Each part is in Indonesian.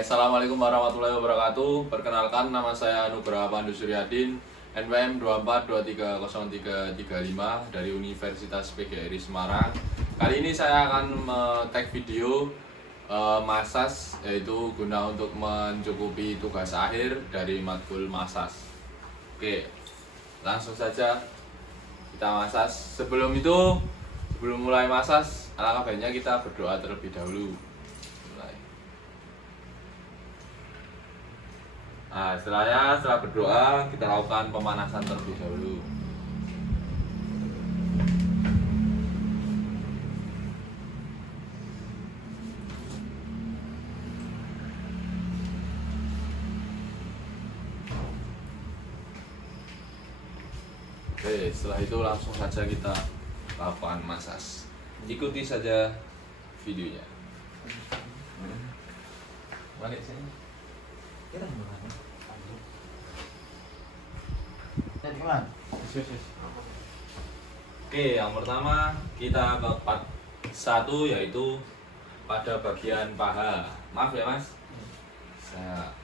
Assalamualaikum warahmatullahi wabarakatuh. Perkenalkan, nama saya Nugraha Pandu Suryadin, NPM 24230335 dari Universitas PGRI Semarang. Kali ini saya akan tag video masas, yaitu guna untuk mencukupi tugas akhir dari matkul masas. Oke, langsung saja kita masas. Sebelum mulai masas, alangkah baiknya kita berdoa terlebih dahulu. Nah, setelah berdoa, kita lakukan pemanasan terlebih dahulu. Oke, setelah itu langsung saja kita lakukan masas. Ikuti saja videonya. Balik sini. Oke, yang pertama kita ke part 1, yaitu pada bagian paha. Maaf ya mas, saya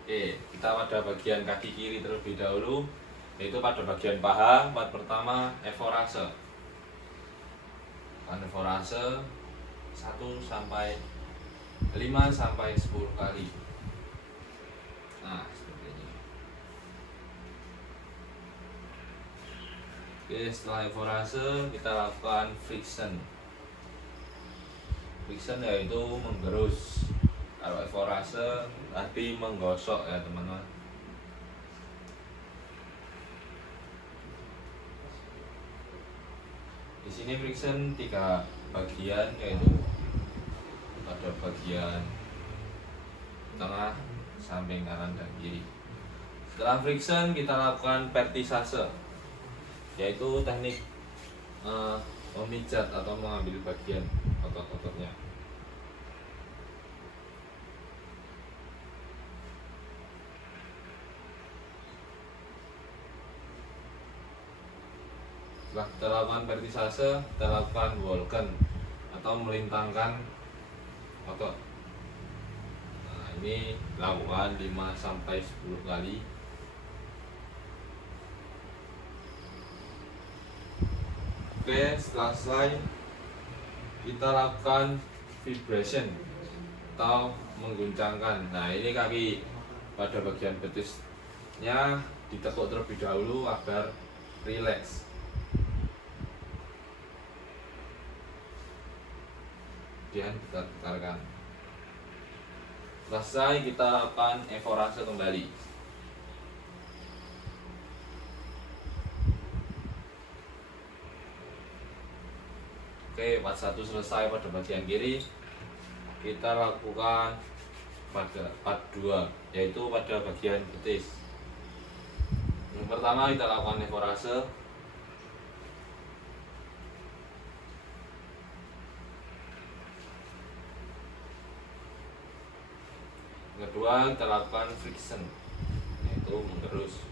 Oke, kita pada bagian kaki kiri terlebih dahulu, yaitu pada bagian paha. Part pertama, eforase. Eforase 1 sampai 5 sampai 10 kali. Nah, seperti ini. Oke, setelah eforase kita lakukan friction. Friction yaitu menggerus. Kalau eforase tadi menggosok ya teman-teman. Di sini friction 3 bagian, yaitu pada bagian tengah, samping kanan dan kiri. Setelah friction kita lakukan vertisase, yaitu teknik memijat atau mengambil bagian otot-ototnya. Setelah kita lakukan vertisase, kita lakukan Walken atau melintangkan otot. Nah, ini lakukan 5 sampai 10 kali. Oke, setelah selesai kita lakukan vibration atau mengguncangkan. Nah, ini kaki pada bagian betisnya ditekuk terlebih dahulu agar rileks. Kemudian kita putarkan. Selesai, kita lakukan eforase kembali. Oke, part 1 selesai pada bagian kiri. Kita lakukan pada part 2, yaitu pada bagian betis. Yang pertama kita lakukan eforase. Kedua kita lakukan friction, yaitu menggerus.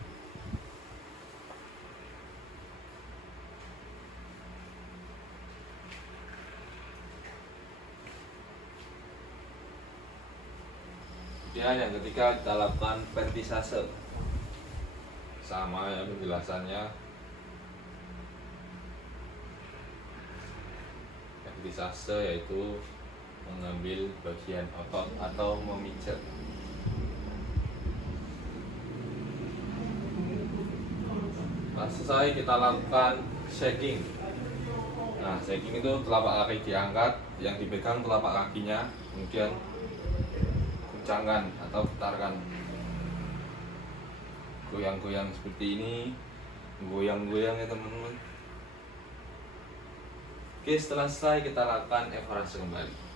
Kemudian yang ketiga kita lakukan vertisase. Sama ya penjelasannya. Vertisase yaitu mengambil bagian otot atau memijat. Setelah selesai kita lakukan shaking. Nah, shaking itu telapak kaki diangkat, yang dipegang telapak kakinya, kemudian guncangkan atau putarkan. Goyang-goyang seperti ini, goyang-goyang ya teman-teman. Oke, setelah selesai kita lakukan eforase kembali.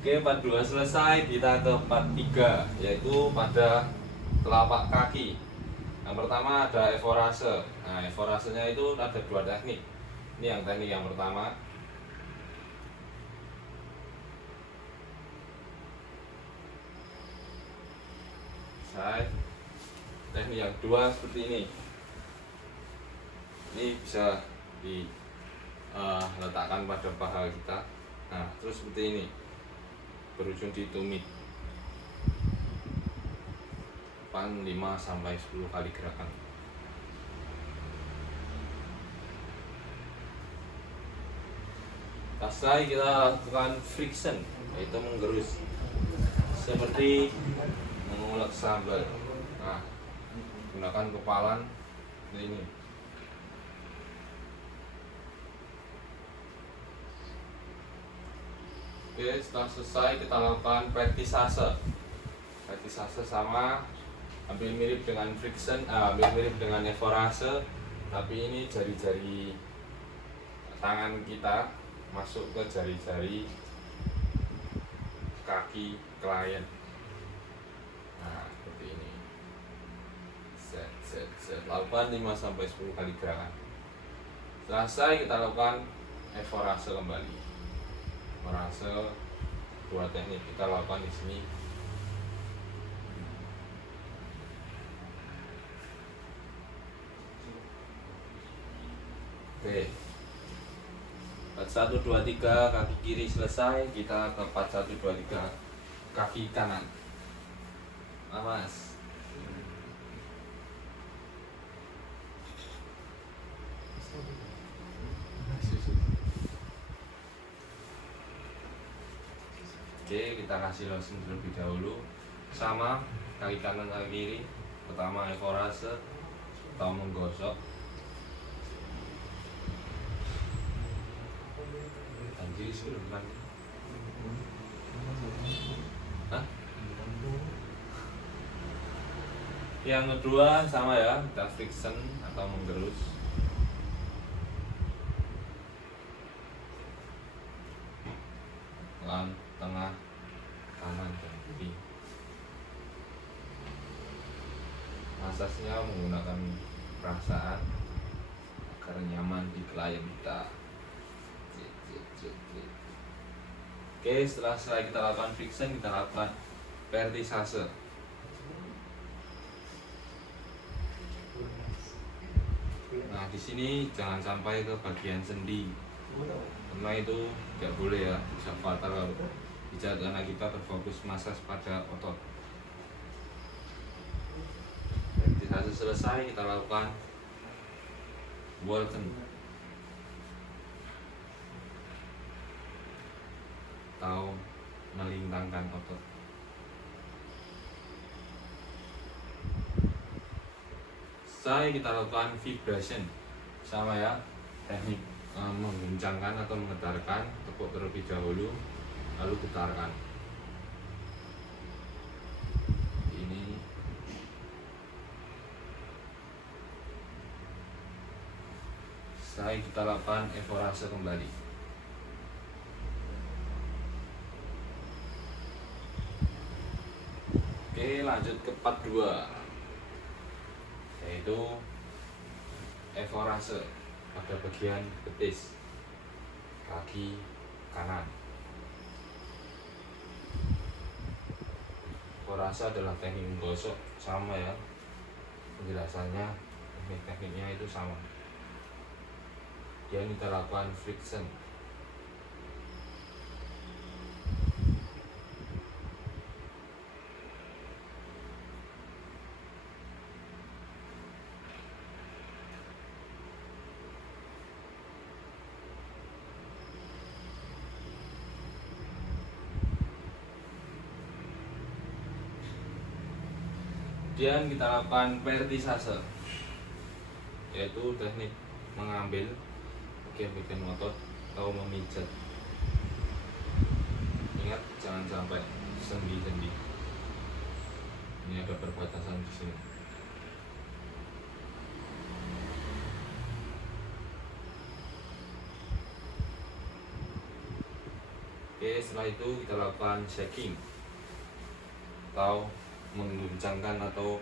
Oke, part 2 selesai, kita ke part 3, yaitu pada telapak kaki. Yang pertama ada eforase. Nah, eforasenya itu ada 2 teknik. Ini yang teknik yang pertama. Selesai. Teknik yang kedua seperti ini. Ini bisa diletakkan pada paha kita. Nah, terus seperti ini, berujung di tumit. 5-10 kali gerakan. Setelah kita lakukan friction, yaitu menggerus seperti mengulek sambal. Nah, gunakan kepalan ini. Oke, setelah selesai kita lakukan praktisase. Praktisase sama, hampir mirip dengan friction, hampir mirip dengan eforase, tapi ini jari-jari tangan kita masuk ke jari-jari kaki klien. Nah, seperti ini. Set. Lakukan 5-10 kali gerakan. Selesai kita lakukan eforase kembali. Eforase, dua teknik kita lakukan di sini. Oke. 4 1 2 3 kaki kiri selesai, kita ke 4 1 2 3 kaki kanan. Awas. Oke, kita kasih lotion terlebih dahulu. Sama kaki kanan kaki kiri. Pertama eforase atau menggosok. Anjir sebelum. Hah? Yang kedua sama ya, kita friction atau menggerus. Tengah, kanan, dan kiri. Masasnya menggunakan perasaan agar nyaman di klien kita. Oke, setelah kita lakukan friction, kita lakukan vertisase. Nah, di sini jangan sampai ke bagian sendi, karena itu tidak boleh ya, bisa fatal kalau tidak, karena kita berfokus masas pada otot. Vertisase selesai, kita lakukan Walken atau melintangkan otot. Selesai kita lakukan vibration, sama ya, teknik mengguncangkan atau menggetarkan. Tepuk terlebih dahulu, lalu getarkan. Ini selesai kita lakukan eforase kembali. Oke, lanjut ke part 2, yaitu eforase pada bagian betis kaki kanan. Eforase adalah teknik menggosok, sama ya penjelasannya, tekniknya itu sama. Yang kita lakukan friction. Kemudian kita lakukan vertisase, yaitu teknik mengambil bagian otot atau memijat. Ingat, jangan sampai sendi-sendi. Ini ada perbatasan di sini. Oke, setelah itu kita lakukan shaking atau mengguncangkan atau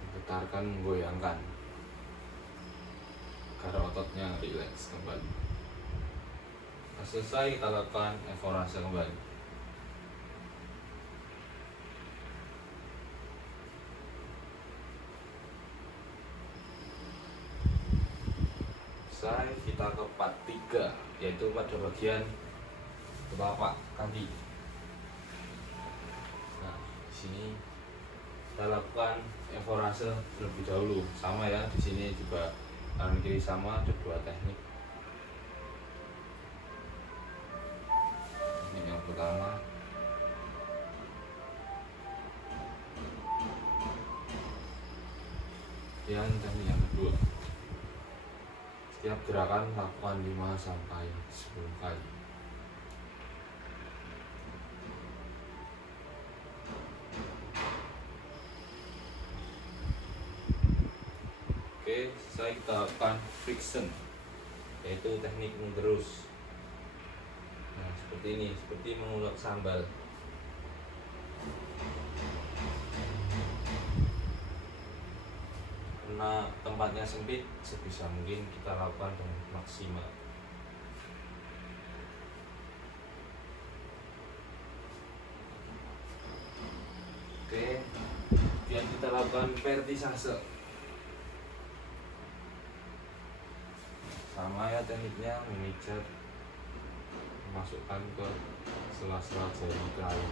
menggetarkan, menggoyangkan agar ototnya rileks kembali. Nah, selesai kita lakukan eforase kembali. selesai, kita ke part 3, yaitu pada bagian telapak kaki. Nah, di sini kita lakukan evorase terlebih dahulu. Sama ya, di sini juga kanan kiri sama, ada 2 teknik. Teknik yang pertama, dan teknik yang kedua. Setiap gerakan lakukan 5 sampai 10 kali. Oke, saya kita lakukan friction, yaitu teknik menggerus. Nah, seperti ini, seperti mengulek sambal. Karena tempatnya sempit, sebisa mungkin kita lakukan dengan maksimal. Oke, kemudian kita lakukan vertisase. Sama ya tekniknya, memijat, memasukkan ke sela-sela jari kelai.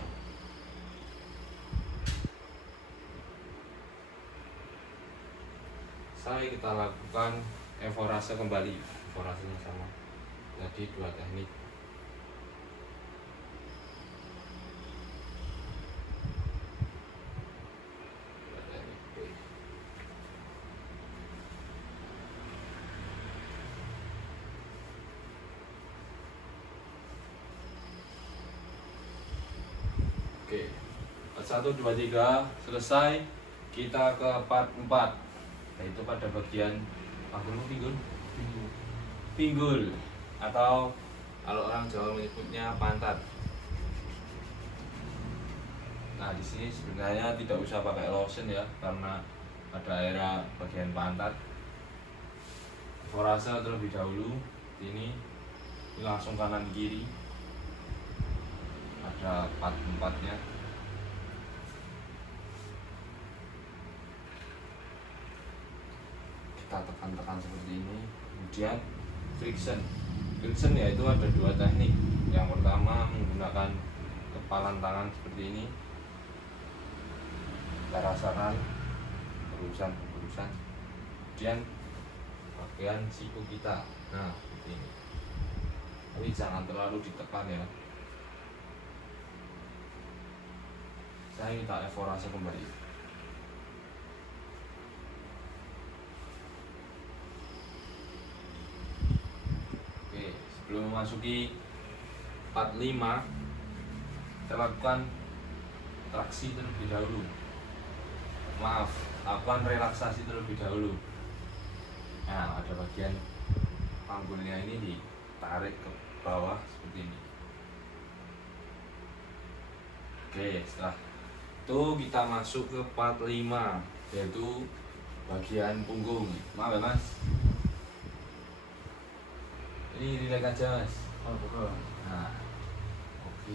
Saya kita lakukan evorase kembali. Evorasenya sama, jadi 2 teknik. Oke, 1, 2, 3 selesai. Kita ke part 4, yaitu pada bagian pinggul, atau kalau orang Jawa menyebutnya pantat. Nah, di sini sebenarnya tidak usah pakai lotion ya, karena ada area bagian pantat. Evorase terlebih dahulu. Ini langsung kanan kiri. Ada part 4-nya. Kita tekan-tekan seperti ini. Kemudian friction. Friction yaitu ada 2 teknik. Yang pertama menggunakan kepalan tangan seperti ini. Kita rasakan pemberusan. Kemudian bagian siku kita. Nah, seperti ini. Tapi jangan terlalu ditekan ya. Saya minta evorase kembali. Oke, sebelum memasuki part 5, kita lakukan traksi terlebih dahulu. Maaf, lakukan relaksasi terlebih dahulu. Nah, ada bagian panggulnya ini ditarik ke bawah seperti ini. Oke, setelah itu kita masuk ke part 5, yaitu bagian punggung. Maaf ya mas, ini relax aja mas. Oh, betul. Nah, oke.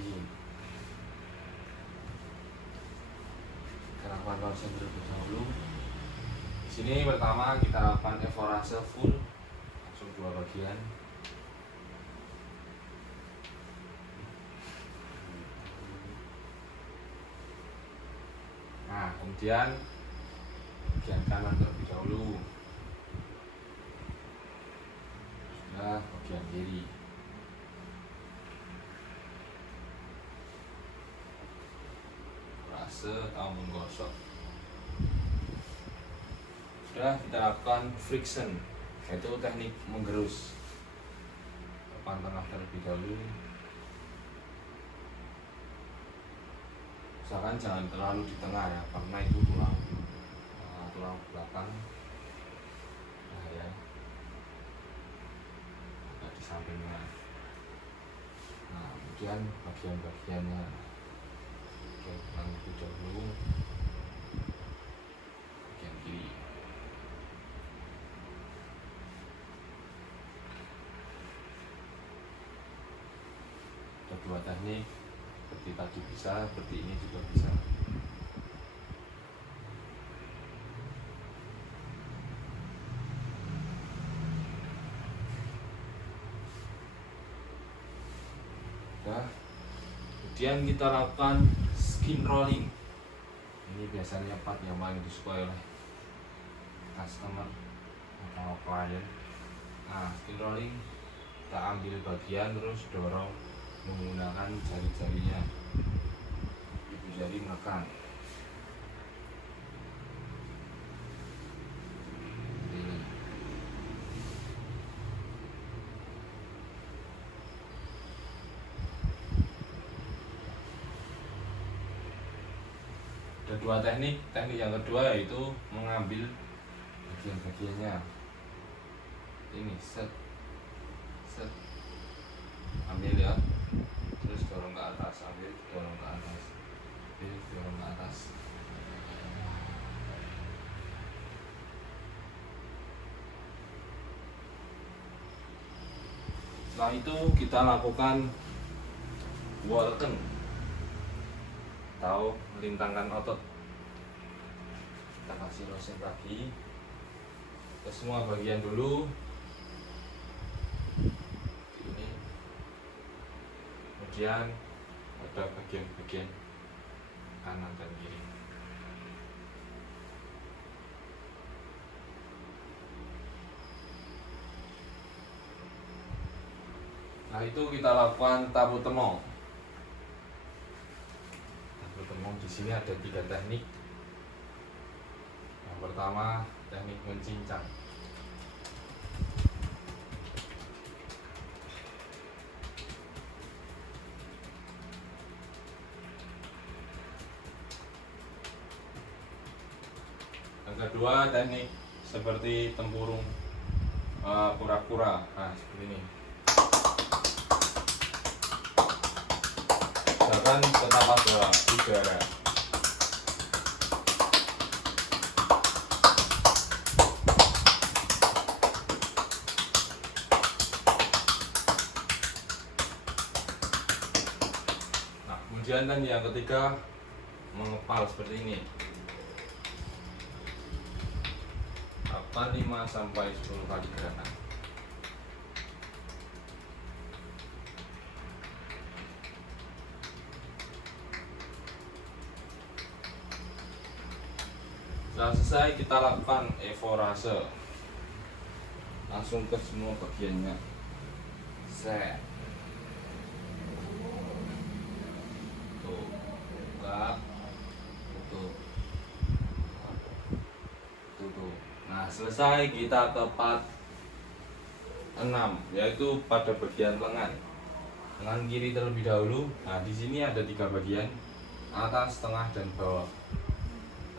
Kita lakukan lotion terlebih dahulu. Di sini pertama kita lakukan evorase full, langsung 2 bagian. Nah, kemudian bagian kanan terlebih dahulu. Sudah, bagian kiri. Rase atau menggosok. Sudah, kita lakukan friction, yaitu teknik menggerus. Depan tengah terlebih dahulu. Usahakan jangan terlalu di tengah ya, karena itu tulang belakang bahaya. Agak di sampingnya. Nah, kemudian bagian-bagiannya, bagian tulang lebih dahulu, bagian kiri. Ada 2 teknik. Seperti tadi bisa, seperti ini juga bisa. Kemudian kita lakukan skin rolling. Ini biasanya part yang paling disukai oleh customer atau klien. Nah, skin rolling kita ambil bagian terus dorong menggunakan jari-jarinya, ibu jari menekan. Ini. Ada dua teknik. Teknik yang kedua yaitu mengambil bagian-bagiannya. Ini set, ambil ya, terus dorong ke atas, ambil, dorong ke atas, ambil, dorong ke atas. Setelah itu kita lakukan walken atau melintangkan otot. Kita kasih lotion lagi ke semua bagian dulu. Ini. Kemudian ada bagian-bagian kanan dan kiri. Nah, itu kita lakukan tabu temong. Tabu temong di sini ada 3 teknik. Yang pertama teknik mencincang. Yang kedua teknik seperti tempurung kura-kura. Nah, seperti ini. Misalkan tetap pada udara. Nah, kemudian dan yang ketiga mengepal seperti ini. 5 sampai 10 kali gerakan. Setelah selesai kita lakukan evorase. Langsung ke semua bagiannya. Set. Tuh, buka. Tutup. Tutup. Nah, selesai kita ke part 6, yaitu pada bagian lengan. Lengan kiri terlebih dahulu. Nah, di sini ada 3 bagian, atas, tengah, dan bawah.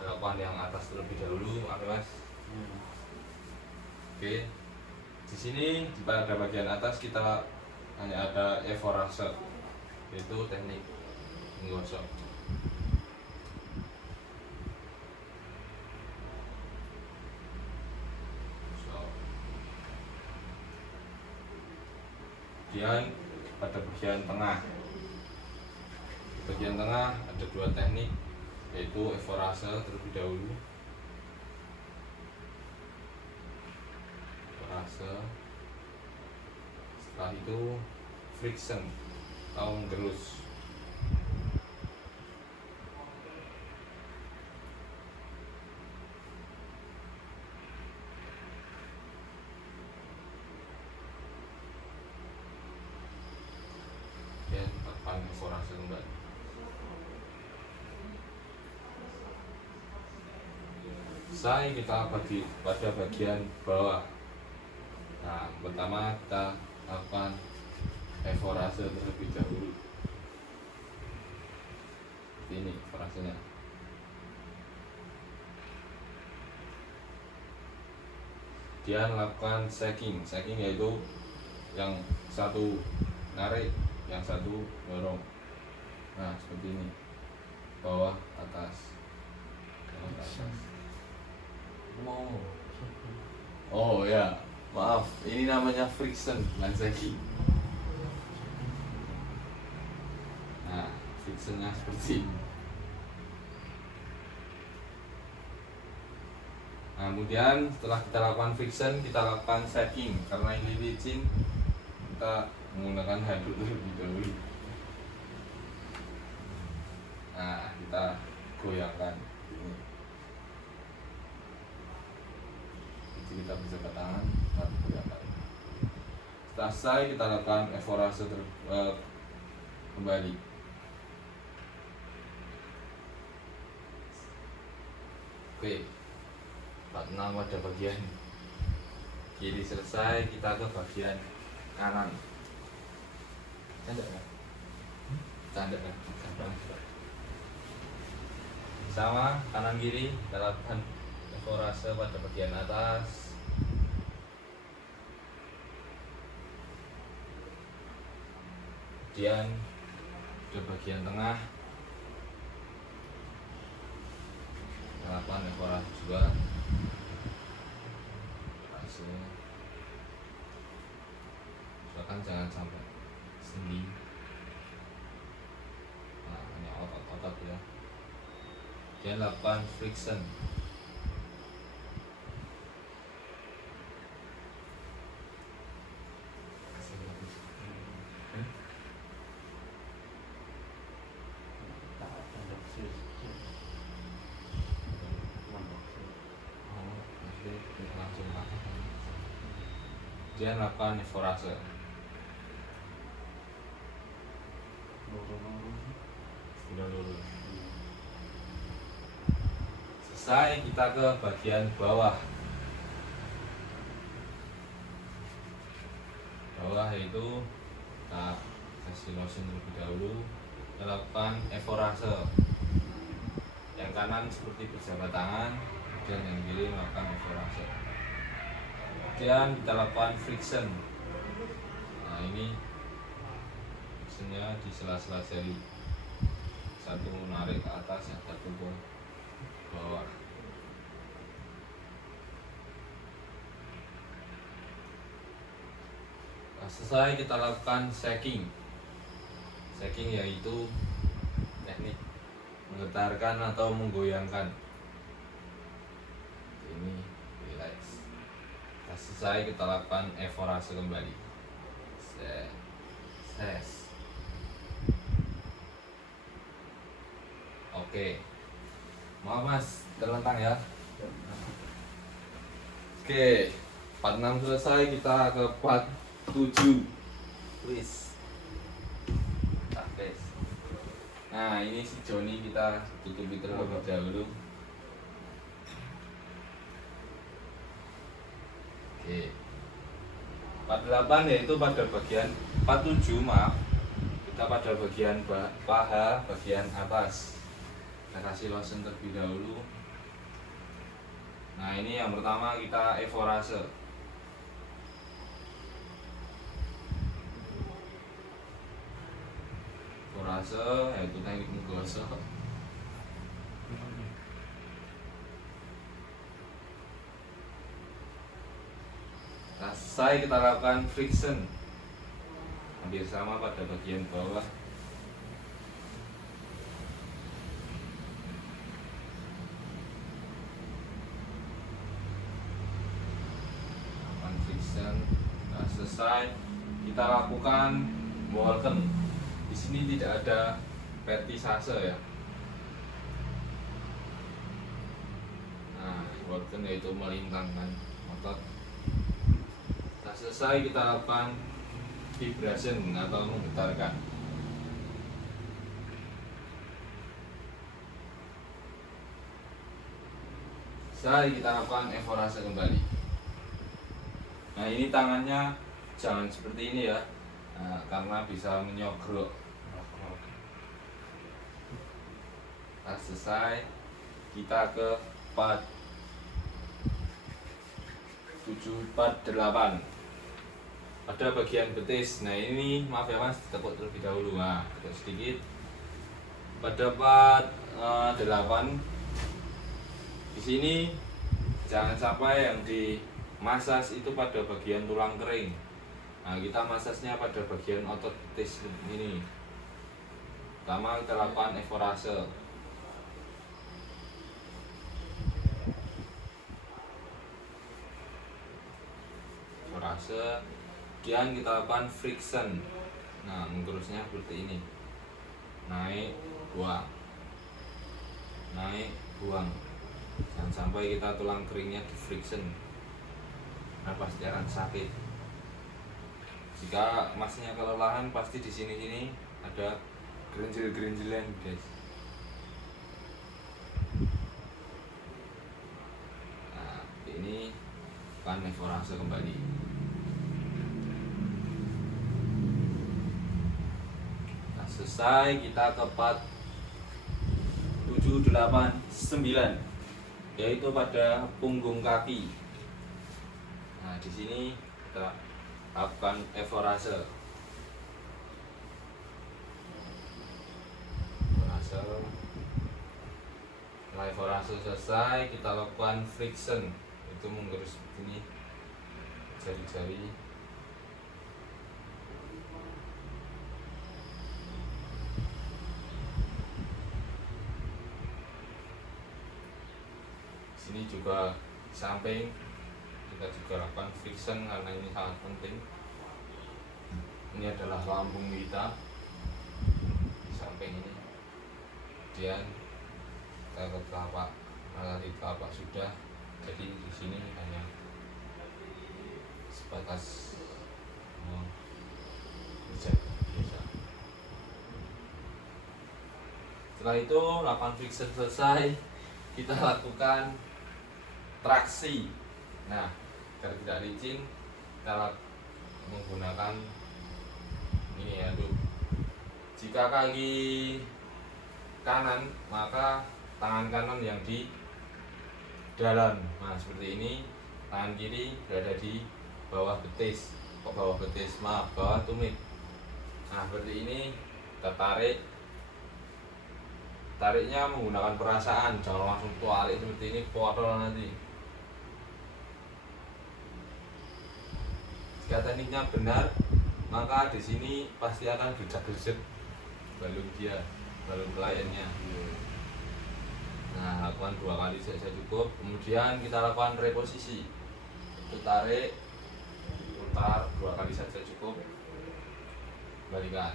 Lakukan yang atas terlebih dahulu, Mas. Oke. Di sini pada bagian atas kita hanya ada evorase, yaitu teknik menggosok. Kemudian pada bagian tengah, ada 2 teknik, yaitu evorase terlebih dahulu. Evorase. Setelah itu friction atau menggerus. Dan tekan evorase kembali. Selesai kita bagi pada bagian bawah. Nah, pertama kita lakukan evorase terlebih dahulu. Ini evorasenya. Kemudian lakukan shaking. Shaking yaitu yang satu narik, yang satu dorong. Nah, seperti ini. Bawah, atas. Bawah, atas. Oh ya, maaf, ini namanya friction, bukan shaking. Nah, frictionnya seperti ini. Nah, kemudian setelah kita lakukan friction, kita lakukan shaking. Karena ini licin, kita menggunakan handuk terlebih dahulu. goyangkan ini. Jadi kita bisa ke tangan lalu goyangkan. Setelah selesai kita lakukan evaluasi kembali. Oke, 46 pada bagian kiri selesai, kita ke bagian kanan. Canda kan? Canda kan? Sama kanan kiri kita lakukan evaluasi pada bagian atas. Kemudian ke bagian tengah kita lakukan evaluasi juga. Usahakan jangan sampai sendi. Nah, hanya otot-otot ya. Kemudian lakukan friction. Kemudian lakukan evaluasi. Selesai, kita ke bagian bawah. Bawah yaitu kita kasih lotion terlebih dahulu. Kita lakukan evaluasi. Yang kanan seperti berjabat tangan, dan yang kiri melakukan evaluasi. Kemudian kita lakukan friction. Nah, ini frictionnya di sela-sela jari. Satu menarik ke atas, yang satu ke bawah. Nah, selesai kita lakukan shaking. Shaking yaitu teknik menggetarkan atau menggoyangkan. Ini relax. Nah, selesai kita lakukan evaluasi kembali. Ses. Oke. Maaf Mas, terlentang ya. Oke, 46 selesai, kita ke part 7. Wis. Nah, ini si Joni kita tutupi terlebih dahulu. Oke. 48 yaitu pada bagian 47, maaf. Kita pada bagian paha bagian atas. Kita kasih lotion terlebih dahulu. Nah, ini yang pertama kita evaluasi. Evaluasi yaitu teknik menggosok. Nah, selesai kita lakukan friction. Hampir sama pada bagian bawah. Lakukan friction. Nah, selesai kita lakukan Walken. Di sini tidak ada vertisase ya. Nah, Walken yaitu melintangkan otot. Nah, selesai kita lakukan vibration atau menggetarkan. Selesai kita lakukan evaluasi kembali. Nah, ini tangannya jangan seperti ini ya, nah, karena bisa menyogrok. Nah, selesai kita ke part 748 pada bagian betis. Nah, ini maaf ya Mas, ditekuk terlebih dahulu. Nah, tekuk sedikit pada part 8. Di sini jangan sampai yang di masas itu pada bagian tulang kering. Nah, kita masasnya pada bagian otot betis ini. Pertama kita lakukan evaluasi. Kemudian kita lakukan friction. Nah, menggerusnya seperti ini, naik, buang. naik, buang. Jangan sampai kita tulang keringnya di friction, nah pasti akan sakit. Jika masnya kelelahan, pasti di sini ada gerinjil-gerinjilan guys. Nah ini akan evorase kembali. Nah selesai, kita ke part 7, 8, 9, yaitu pada punggung kaki. Nah di sini kita lakukan evorase. Setelah evorase selesai, kita lakukan friction, itu menggerus seperti ini jari-jari. Sini juga samping kita juga lakukan friction karena ini sangat penting. Ini adalah lambung kita di samping ini. Kemudian kita ke telapak, di telapak sudah. Jadi di sini hanya sebatas biasa. Setelah itu lakukan friction selesai, kita lakukan traksi. Nah, agar tidak licin, kita menggunakan ini ya, tuh. Jika kaki kanan, maka tangan kanan yang di dalam. Nah, seperti ini. Tangan kiri berada di bawah betis. Bawah betis, maaf, bawah tumit. Nah, seperti ini. Kita tarik. Tariknya menggunakan perasaan, jangan langsung tarik seperti ini, potol nanti. Jika tekniknya benar, maka di sini pasti akan gercep-gercep balung kliennya. Nah, lakukan 2 kali saja cukup. Kemudian kita lakukan reposisi. Itu tarik, putar 2 kali saja cukup. Balikan.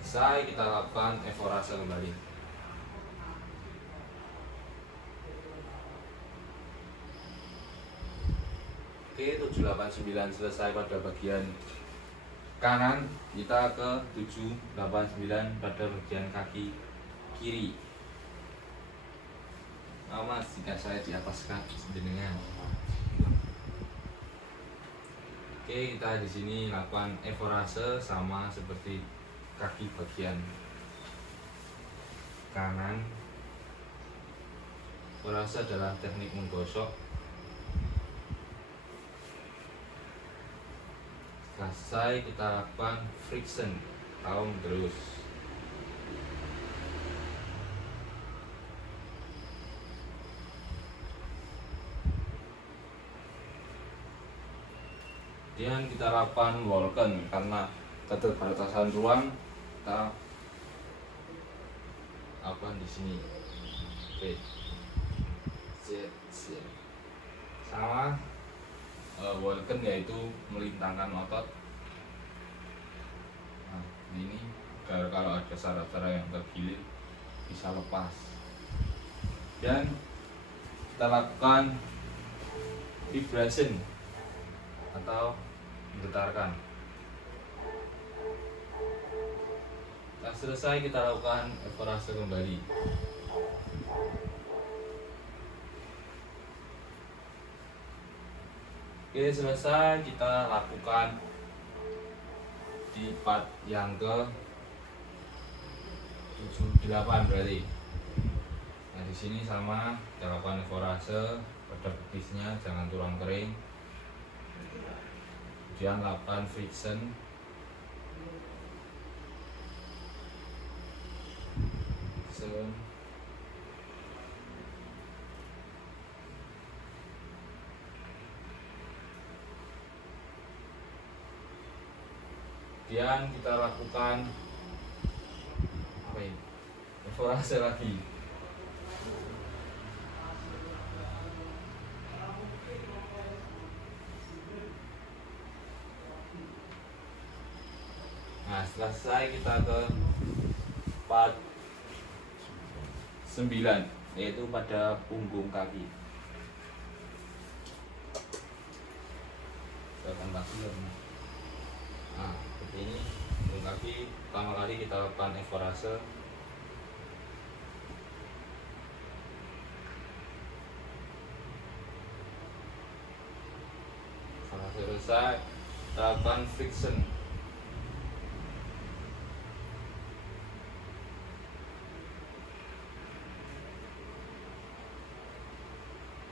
Selesai, kita lakukan evorase kembali. Oke, 7, 8, 9 selesai pada bagian kanan. Kita ke 7, 8, 9 pada bagian kaki kiri. Awas jika saya di atas kaki jenengan. Oke, kita di sini lakukan evorase sama seperti kaki bagian kanan. Evorase adalah teknik menggosok. Selesai, kita lakukan friction atau menggerus. Kemudian kita lakukan walken karena keterbatasan ruang. Kita lakukan di sini. Oke. Sama walken yaitu melintangkan otot. Nah, ini kalau ada saraf-saraf yang tergilir bisa lepas. Dan kita lakukan vibration atau menggetarkan. Setelah selesai, kita lakukan evorase kembali. Oke, selesai, kita lakukan di part yang ke 7, 8 berarti. Nah, di sini sama, kita lakukan evorase pada betisnya, jangan tulang kering. Kemudian lakukan friction. Kemudian kita lakukan evorase lagi. Nah, selesai, kita ke part 9 yaitu pada punggung kaki. Gerakan kaki ya. Nah, seperti ini punggung kaki. Pertama kali kita lakukan ekorase. Setelah selesai, kita lakukan friction.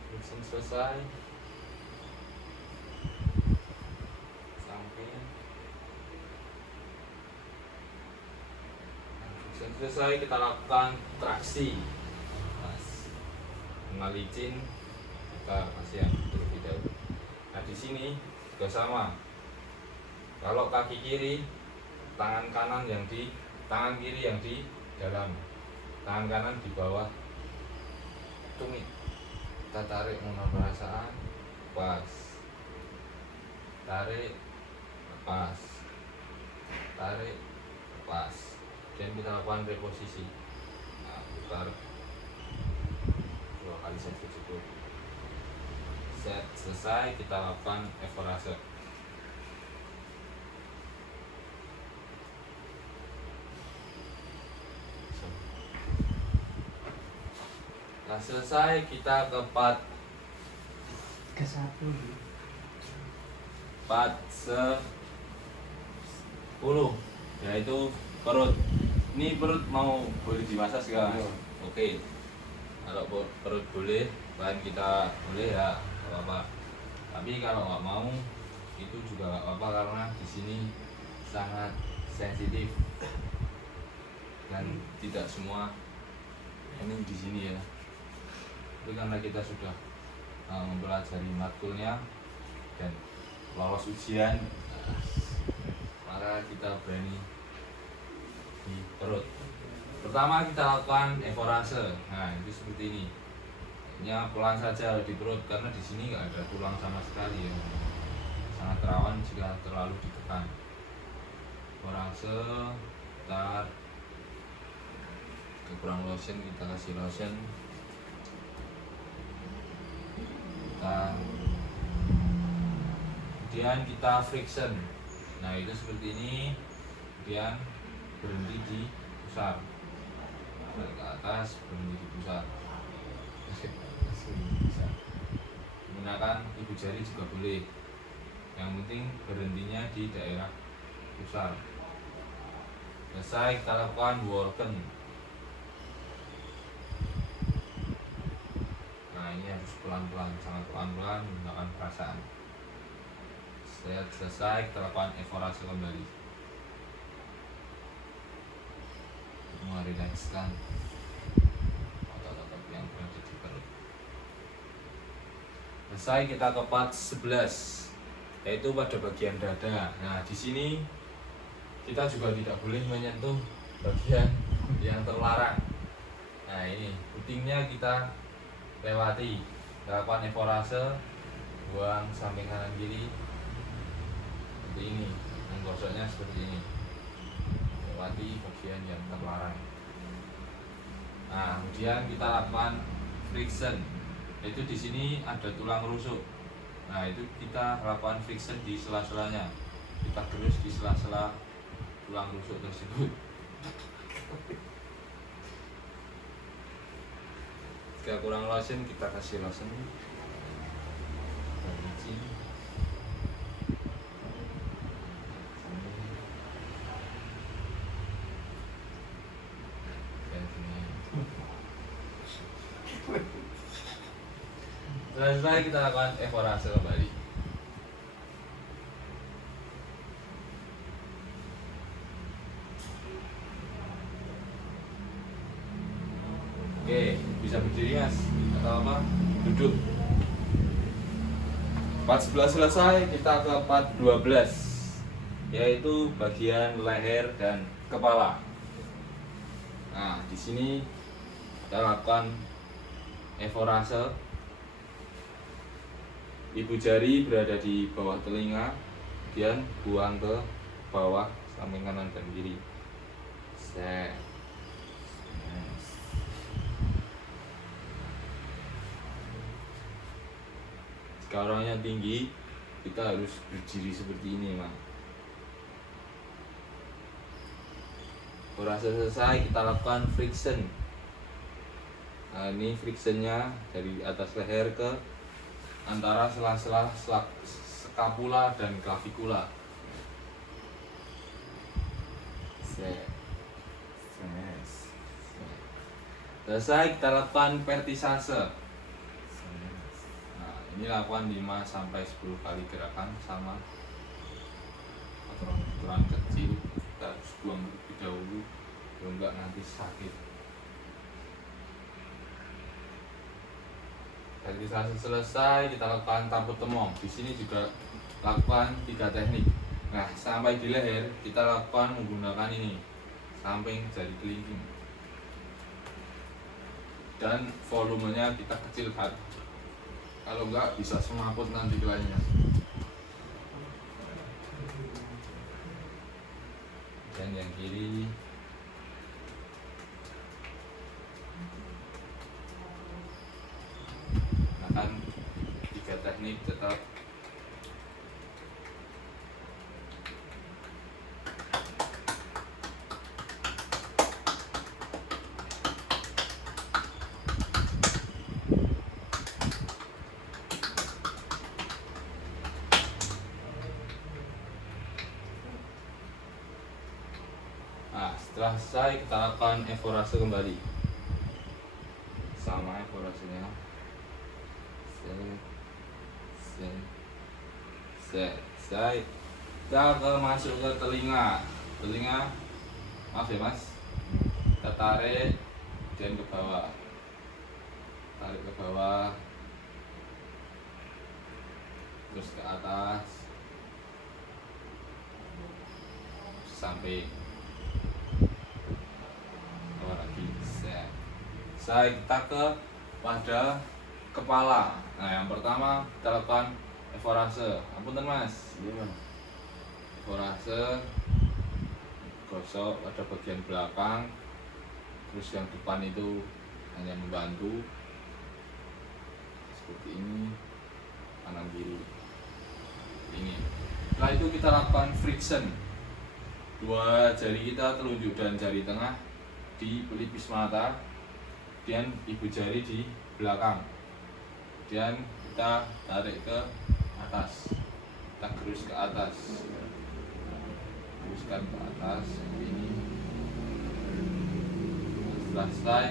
Friction selesai, samping. Friction selesai, kita lakukan traksi. Mengalicin, kita kasih yang terlebih dahulu. Nah, di sini juga sama. Kalau kaki kiri, tangan kiri yang di dalam, tangan kanan di bawah tumit. Kita tarik mengenai perasaan, pas, tarik, lepas, tarik, lepas. Dan kita lakukan reposisi. Nah, putar 2 kali saja cukup. Set selesai, kita lakukan ekorase. Nah, selesai, kita ke part 10, yaitu perut. Ini perut mau boleh dimasas gak? Oke. Kalau perut boleh, bahan kita boleh ya, gak apa-apa. Tapi kalau nggak mau, itu juga nggak apa-apa karena di sini sangat sensitif dan tidak semua ini di sini ya. Tapi karena kita sudah mempelajari matkulnya dan lolos ujian, maka kita berani di perut. Pertama kita lakukan ekorase. Nah, itu seperti ini. Hanya pelan saja di perut karena di sini nggak ada tulang sama sekali ya. Sangat rawan jika terlalu ditekan. Ekorase, tar, kurang lotion, kita kasih lotion. Kemudian kita friction. Nah, itu seperti ini. Kemudian berhenti di pusar, balik ke atas, berhenti di pusar. Menggunakan ibu jari juga boleh. Yang penting berhentinya di daerah pusar. Selesai, kita lakukan walken. Nah, ini harus pelan-pelan, sangat pelan-pelan, menggunakan perasaan. Selesai, kita lakukan ekorase kembali. Merilekskan otot-otot yang berada di perut. Selesai, kita ke part 11, yaitu pada bagian dada. Nah, di sini kita juga tidak boleh menyentuh bagian yang terlarang. Nah, ini putingnya kita lewati, lakukan ekorase, buang samping kanan kiri seperti ini, menggosoknya seperti ini, lewati bagian yang terlarang. Nah, kemudian kita lakukan friction, yaitu di sini ada tulang rusuk. Nah, itu kita lakukan friction di sela-selanya, kita gerus di sela-sela tulang rusuk tersebut. Jika kurang lotion, kita kasih lotion. Selesai, kita lakukan ekorase kembali. Oke, bisa berdiri mas, atau apa? Duduk. Part 11 selesai, kita ke part 12, yaitu bagian leher dan kepala. Nah, di sini kita lakukan ekorase. Ibu jari berada di bawah telinga, kemudian buang ke bawah samping kanan dan kiri. Set. jika orangnya tinggi kita harus berdiri seperti ini Mas. Eforase selesai, kita lakukan friction. Nah ini frictionnya dari atas leher ke antara sela-sela skapula dan klavikula. Selesai, kita lakukan vertisase. Nah ini lakukan 5 sampai 10 kali gerakan sama aturan kecil. Kita harus buang terlebih dahulu, kalau enggak nanti sakit. Vertisase selesai, kita lakukan tampuk temong. Di sini juga lakukan 3 teknik. Nah, sampai di leher kita lakukan menggunakan ini, samping jari kelingking. Dan volumenya kita kecilkan. Kalau enggak bisa semaput nanti lainnya. Dan yang kiri akan 3 teknik tetap. Nah, setelah selesai kita lakukan eforase kembali. Sama eforasenya. Selesai. Kita masuk ke telinga. Telinga, maaf ya Mas. Kita tarik dan ke bawah. Tarik ke bawah. Terus ke atas. Sampai lagi. Saya kita ke pada kepala. Nah yang pertama kita lakukan eforase. Apunten Mas. Iya Mas. Eforase, gosok pada bagian belakang. Terus yang depan itu hanya membantu seperti ini, kanan kiri. Ini. Setelah itu kita lakukan friction. 2 jari kita, telunjuk dan jari tengah di pelipis mata, dan ibu jari di belakang. Dan kita tarik ke atas, kita gerus ke atas, geruskan ke atas ini. Setelah selesai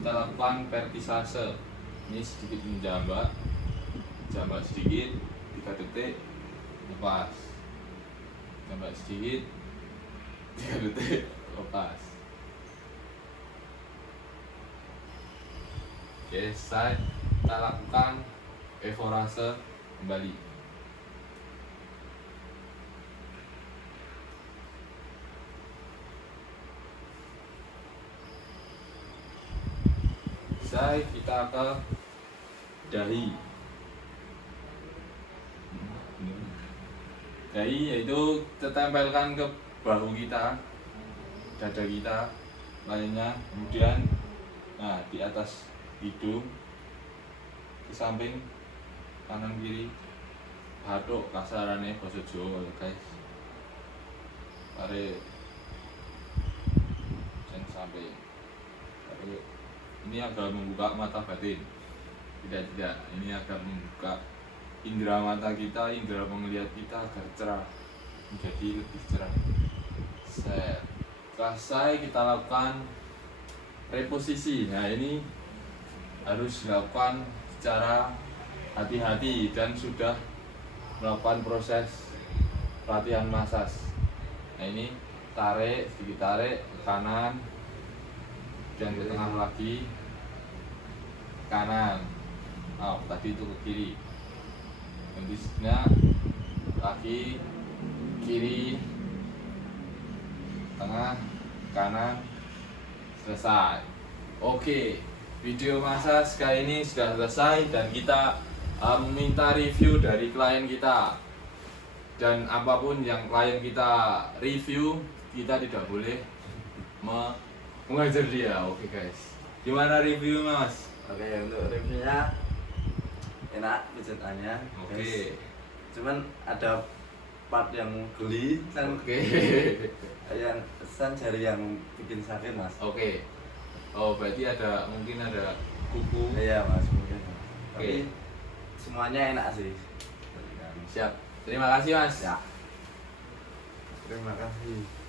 kita lakukan vertisase. Ini sedikit menjambak, jambak sedikit 3 detik, lepas, jambak sedikit 3 detik, lepas. Oke, selesai, kita lakukan eforase kembali. Selesai, kita ke dahi. Dahi yaitu kita tempelkan ke bahu kita, dada kita, lainnya, kemudian nah di atas hidung, di samping kanan kiri, bathuk kasarannya basa Jawa guys. Tarik dan sampai tarik. Ini agak membuka mata batin. Tidak, ini agak membuka indera mata kita, indera penglihatan kita agar cerah, menjadi lebih cerah. Selesai kita lakukan reposisi. Nah ini harus dilakukan secara hati-hati dan sudah melakukan proses latihan massage. Nah ini tarik, sedikit tarik ke kanan dan ke tengah lagi, kanan. Oh, tadi itu ke kiri. Kondisinya kaki, kiri, tengah, kanan, selesai. Oke, video massage kali ini sudah selesai dan kita meminta review dari klien kita. Dan apapun yang klien kita review, kita tidak boleh mengajar dia. Oke guys, gimana review Mas? Oke, untuk reviewnya enak pijatannya. Oke. Guys. Cuman ada part yang geli dan Oke. yang kesan jari yang bikin sakit mas. Oke. Oh, berarti mungkin ada kuku. Iya mas mungkin. Oke. Tapi semuanya enak sih. Siap. Terima kasih, Mas. Ya. Terima kasih.